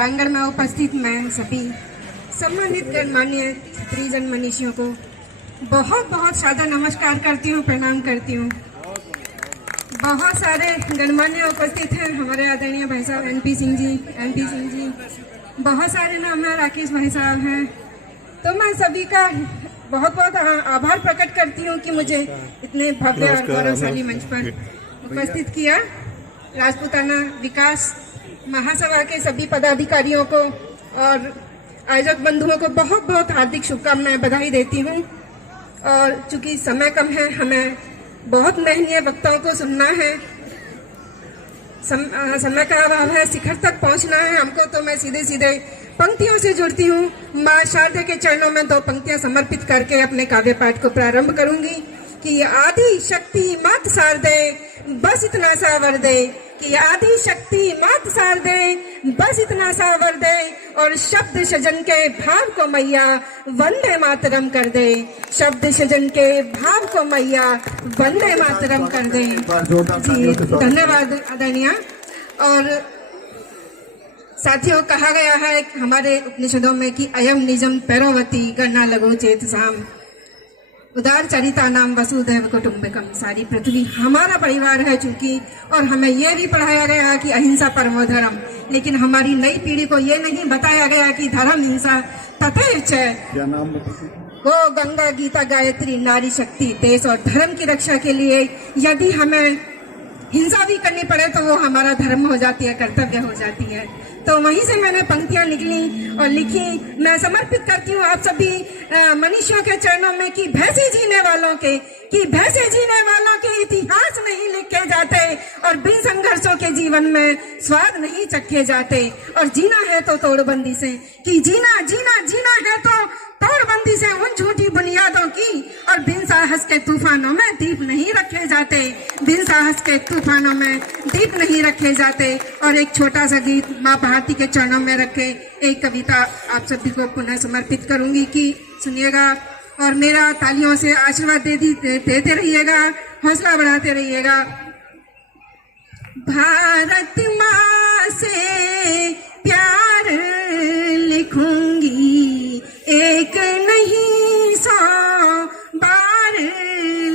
प्रांगण में उपस्थित मैं सभी सम्मानित गणमान्य क्षत्रियजन मनीषियों को बहुत बहुत सादर नमस्कार करती हूँ, प्रणाम करती हूँ। बहुत सारे गणमान्य उपस्थित हैं, हमारे आदरणीय भाई साहब एनपी सिंह जी, बहुत सारे नाम है, राकेश भाई साहब हैं। तो मैं सभी का बहुत बहुत आभार प्रकट करती हूँ कि मुझे इतने भव्य और गौरवशाली मंच पर उपस्थित किया। राजपूताना विकास महासभा के सभी पदाधिकारियों को और आयोजक बंधुओं को बहुत बहुत हार्दिक शुभकामनाएं, बधाई देती हूँ। और चूंकि समय कम है, हमें बहुत महनीय वक्ताओं को सुनना है, समय का अभाव है, शिखर तक पहुंचना है हमको। तो मैं सीधे सीधे पंक्तियों से जुड़ती हूँ। माँ शारदा के चरणों में 2 पंक्तियां समर्पित करके अपने काव्य पाठ को प्रारंभ करूंगी कि आदि शक्ति मात शारदे बस इतना सा वर दे, कि आदि शक्ति मात शारदे बस इतना सा वर दे, और शब्द सजन के भाव को मैया वंदे मातरम कर दे, शब्द सजन के भाव को मैया वंदे मातरम कर दे। जी धन्यवाद आदरणीय। और साथियों, कहा गया है हमारे उपनिषदों में कि अयम निजम पैरोवती गणना लघु चेत साम उदार चरिता नाम वसुदैव कुटुंबकम। सारी पृथ्वी हमारा परिवार है चूंकि, और हमें यह भी पढ़ाया गया है कि अहिंसा परमो धर्म, लेकिन हमारी नई पीढ़ी को यह नहीं बताया गया कि धर्म हिंसा तथैव च। क्या नाम? वो गंगा गीता गायत्री नारी शक्ति देश और धर्म की रक्षा के लिए यदि हमें हिंसा भी करनी पड़े तो वो हमारा धर्म हो जाती है, कर्तव्य हो जाती है। तो वहीं से मैंने पंक्तियां निकली और लिखी। मैं समर्पित करती हूँ आप सभी मनीषियों के चरणों में कि भैंसे जीने वालों के इतिहास नहीं लिखे जाते और बिन संघर्षों के जीवन में स्वाद नहीं चखे जाते। और जीना है तो तोड़बंदी से, कि जीना है तो तोड़बंदी से उन झूठी बुनियादों की, और बिन साहस के तूफानों में दीप नहीं रखे जाते, बिन साहस के तूफानों में दीप नहीं रखे जाते। और एक छोटा सा गीत माँ भारती के चरणों में रखे एक कविता आप सभी को पुनः समर्पित करूंगी कि सुनिएगा और मेरा तालियों से आशीर्वाद देते रहिएगा, हौसला बढ़ाते रहिएगा। भारत माँ से प्यार लिखूंगी, एक नहीं 100 बार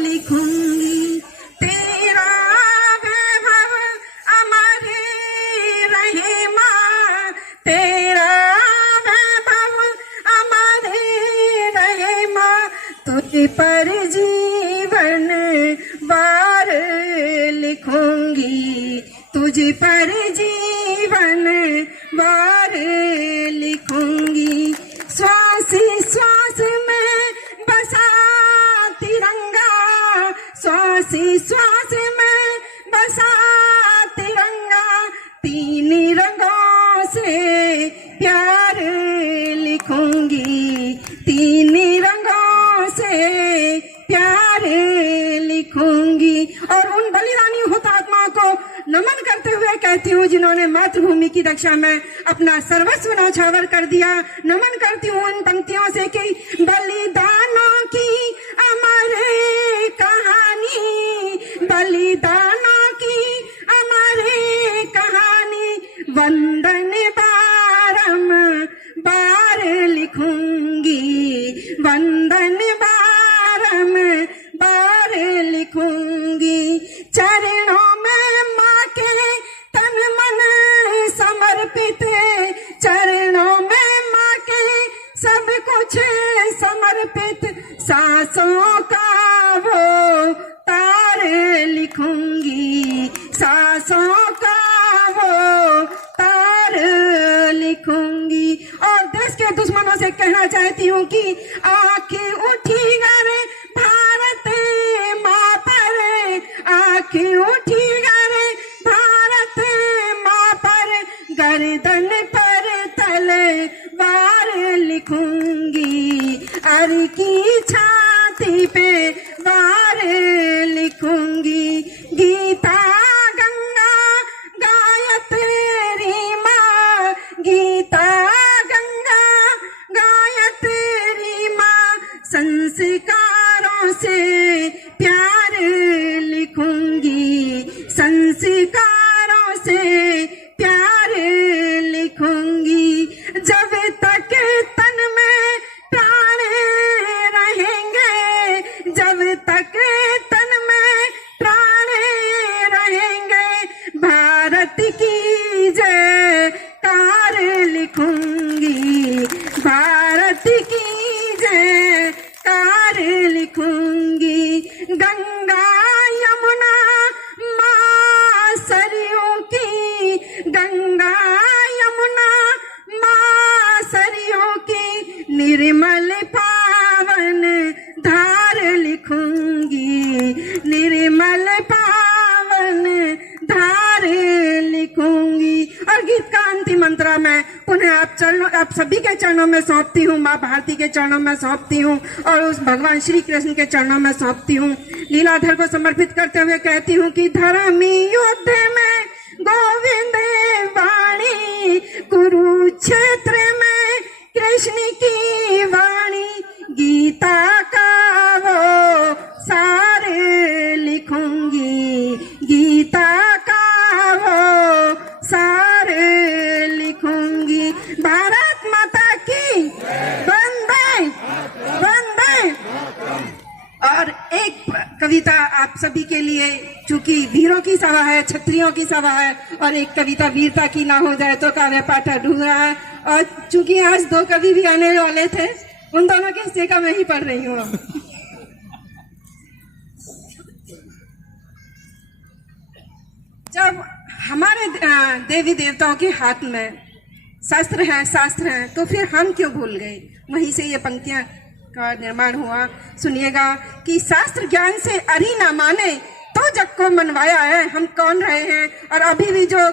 लिखूंगी, तेरा वैभव अमर रहे माँ, तेरा वैभव अमर रहे माँ, तुझ पर जीवन वार लिखूंगी, तुझ पर जीवन वार लिखूंगी। श्वास श्वास में बसा तिरंगा, श्वास श्वास में बसा तिरंगा, 3 रंगों से प्यार लिखूंगी, 3 रंगों से प्यार लिखूंगी। और उन बलिदानी हुतात्माओं को नमन करते हुए कहती हूँ जिन्होंने मातृभूमि की रक्षा में अपना सर्वस्व न्यौछावर कर दिया। नमन करती हूँ इन पंक्तियों से कि बलिदानों की अमर कहानी, बलिदानों की अमर कहानी, वंदन बारंबार लिखूंगी, वंदन बारंबार लिखूंगी। चरणों में माँ के तन मन समर्पित, चरणों में माँ के सब कुछ समर्पित, सांसों का वो तार लिखूंगी, सांसों का वो तार लिखूंगी। और देश के दुश्मनों से कहना चाहती हूँ कि आंखें उठी गर भारत माँ पर, आंखें उठी गर भारत माँ पर, गर्दन पर तलवार लिखूंगी, अर की छाती पे वार लिखूंगी। गीता गंगा गायत्री माँ, गीता गंगा गायत्री माँ, संस्कारों से प्यार लिखूंगी, संस्कारों से प्यार लिखूंगी। भारत की जयकार लिखूंगी। गंगा यमुना माँ सरयू की, गंगा यमुना माँ सरयू की निर्मल पावन धार लिखूंगी, निर्मल पावन धार लिखूंगी। और गीत का अंतिम मंत्रा मैं पुनः आप सभी के चरणों में सौंपती हूँ, माँ भारती के चरणों में सौंपती हूँ और उस भगवान श्री कृष्ण के चरणों में सौंपती हूँ। लीलाधर को समर्पित करते हुए कहती हूँ कि धर्मी युद्ध में गोविंद वाणी, कुरुक्षेत्र में कृष्ण की वाणी, गीता का वो सार लिखूंगी, गीता का वो सार लिखूंगी। भारत माता की वंदे वंदे। और एक कविता आप सभी के लिए, चूंकि वीरों की सभा है, क्षत्रियों की सभा है, और एक कविता वीरता की ना हो जाए तो काव्य पाठ अधूरा है। और चूंकि आज दो कवि भी आने वाले थे, उन दोनों के हिस्से का मैं ही पढ़ रही हूँ। जब हमारे देवी देवताओं के हाथ में शस्त्र है, शास्त्र है, तो फिर हम क्यों भूल गए? वहीं से ये पंक्तियां का निर्माण हुआ। सुनिएगा कि शास्त्र ज्ञान से अरी ना माने तो जग को मनवाया है। हम कौन रहे हैं? और अभी भी जो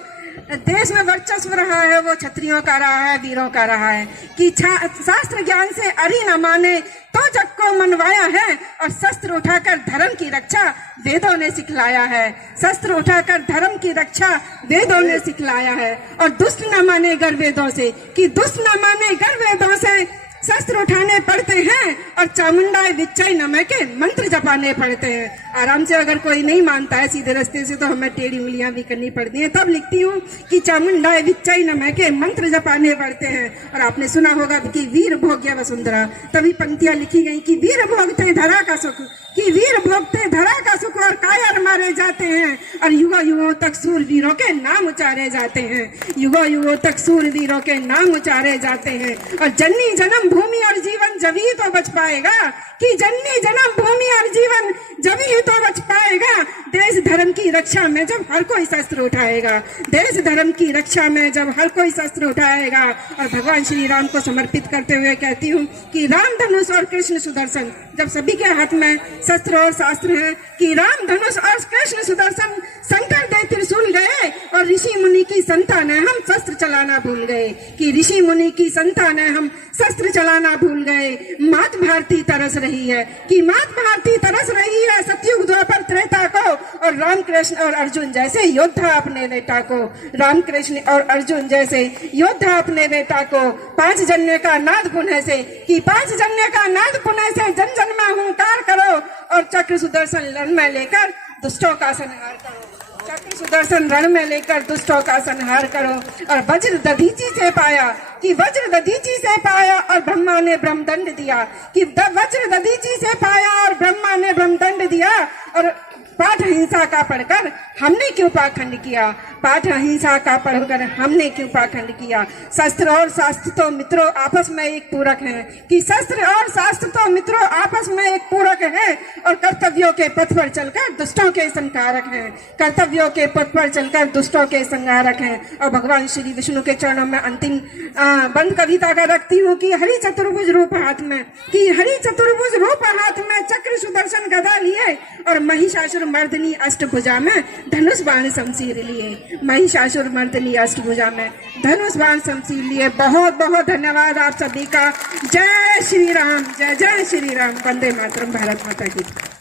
देश में वर्चस्व रहा है वो क्षत्रियों का रहा है, वीरों का रहा है। कि शास्त्र ज्ञान से अरी न माने तो जग को मनवाया है, और शस्त्र उठाकर धर्म की रक्षा वेदों ने सिखलाया है। शस्त्र उठाकर धर्म की रक्षा वेदों ने सिखलाया है। और दुष्ट न माने गर वेदों से, कि दुष्ट न माने गर वेदों से शस्त्र उठाने पड़ते हैं, और चामुंडाए विच्चय नमः के मंत्र जपाने पड़ते हैं। आराम से अगर कोई नहीं मानता है सीधे रास्ते से, तो हमें टेढ़ी उंगलियां भी करनी पड़ती हैं। तब लिखती हूँ कि चामुंडाए विच्चय नमः के मंत्र जपाने पड़ते हैं। और आपने सुना होगा कि वीर भोग्य वसुंधरा, तभी पंक्तियां लिखी गई कि वीर भोगते धरा का सुख, कि वीर भोगते धरा का सुख और कायर मारे जाते हैं, और युगों युगों तक सूरवीरों के नाम उचारे जाते हैं, युगों युगों तक सूरवीरों के नाम उचारे जाते हैं। और जननी जन्म भूमि और जीवन जभी तो बच पाएगा, कि जननी जन्म भूमि और जीवन जभी तो बच पाएगा, देश धर्म की रक्षा में जब हर कोई शस्त्र उठाएगा, देश धर्म की रक्षा में जब हर कोई शस्त्र उठाएगा। और भगवान श्री राम को समर्पित करते हुए कहती हूँ कि राम धनुष और कृष्ण सुदर्शन, जब सभी के हाथ में शस्त्र और शास्त्र हैं, कि राम धनुष और कृष्ण सुदर्शन शंकर दे त्रिशूल गए, और ऋषि मुनि की संतान है हम शस्त्र चलाना भूल गए, कि ऋषि मुनि की संतान है हम शस्त्र चलाना भूल गए। मात भारती तरस रही है, कि मात भारती तरस रही है सतयुग द्वापर त्रेता को, और राम कृष्ण और अर्जुन जैसे योद्धा अपने बेटा को, राम कृष्ण और अर्जुन जैसे योद्धा अपने बेटा को पांच जन्य का नाद पुनः से, कि पांच जन्य का नाद पुनः से जन जन में हुंकार करो, और चक्र सुदर्शन रण में लेकर दुष्टों का संहार करो, चक्र सुदर्शन रण में लेकर दुष्टों का संहार करो। और वज्र दधीची से पाया, कि वज्र दधीची से पाया और ब्रह्मा ने ब्रह्मदंड दिया, कि वज्र दधीची से पाया और ब्रह्मा ने ब्रह्मदंड दिया। और पाठ अहिंसा का पढ़कर हमने क्यों पाखंड किया, पाठ अहिंसा का पढ़कर हमने क्यों पाखंड किया। शस्त्र और शास्त्र तो मित्रों आपस में एक पूरक हैं, कि शस्त्र और शास्त्र तो मित्रों आपस में एक पूरक हैं, और कर्तव्यों के पथ पर चलकर दुष्टों के संहारक हैं, कर्तव्यों के पथ पर चलकर दुष्टों के संहारक हैं। और भगवान श्री विष्णु के चरणों में अंतिम बंद कविता का रखती हूँ कि हरि चतुर्भुज रूप हाथ में, कि हरि चतुर्भुज रूप हाथ में चक्र सुदर्शन गदा लिए, और महिषासुर मर्दनी अष्टभुजा में धनुष बाण शमशीर लिए, महिषासुर मर्दनी अष्टभुजा में धनुष बाण शमशीर लिए। बहुत बहुत धन्यवाद आप सभी का। जय श्री राम, जय जय श्री राम। वंदे मातरम। भारत माता की।